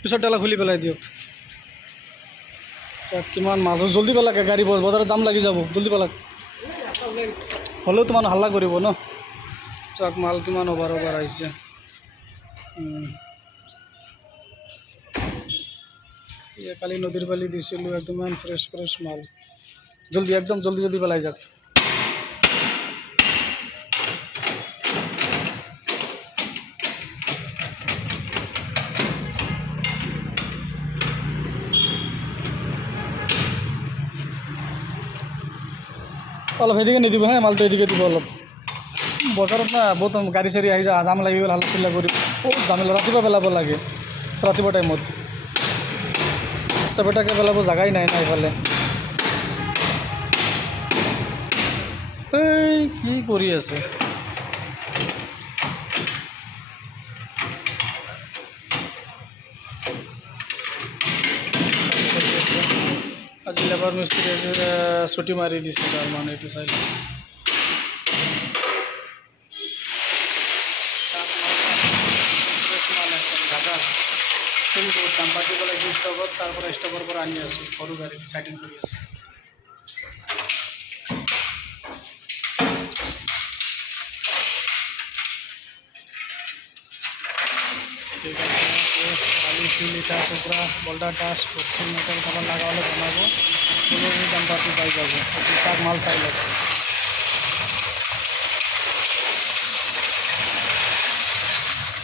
পিছত তেলা খুলি পেলাই দিয়ক। কিমান মাল জলদি পেলাকে, গাড়ী বজাৰত জাম লাগি যাব, জলদি পেলাক। হ'লেও তোমাৰ হাল্লা কৰিব ন। চাওক মাল কিমান অভাৰ আহিছে। কালি নদীৰ পালি দিছিলোঁ, একদম ফ্ৰেছ মাল। জলদি একদম জলদি পেলাই যাওক। অলপ সেদিকে নিদিব হা, মালটো এদিকে দিব অলপ। বজাৰত না বহুত গাড়ী চাড়ী আহি জাম লাগি গ'ল, হাল্লা চিল্লা কৰি বহুত জামেলা। ৰাতিপুৱা পেলাব লাগে, ৰাতিপুৱা টাইমত। চেপেটাকে পেলাব জাগাই নাই না এইফালে। এই কি কৰি আছে? আজি লেবাৰ মিস্ত্ৰী ছুটি মাৰি দিছে তাৰ মানে, এইটো চাইলে চাম্পাৰ দিব লাগিছিল ষ্টকত, তাৰ পৰা ষ্টকৰ পৰা আনি আছোঁ, সৰু গাড়ী চাইডিং কৰি আছোঁ। ঠিক আছে, কালি ইটা টুকরা বোল্ডার টাচ করছি, মেটাল খাবার লাগা হলে বানাবো, কোনো জাম্পারটি পাই যাবো। তার মাল চাই লাগে।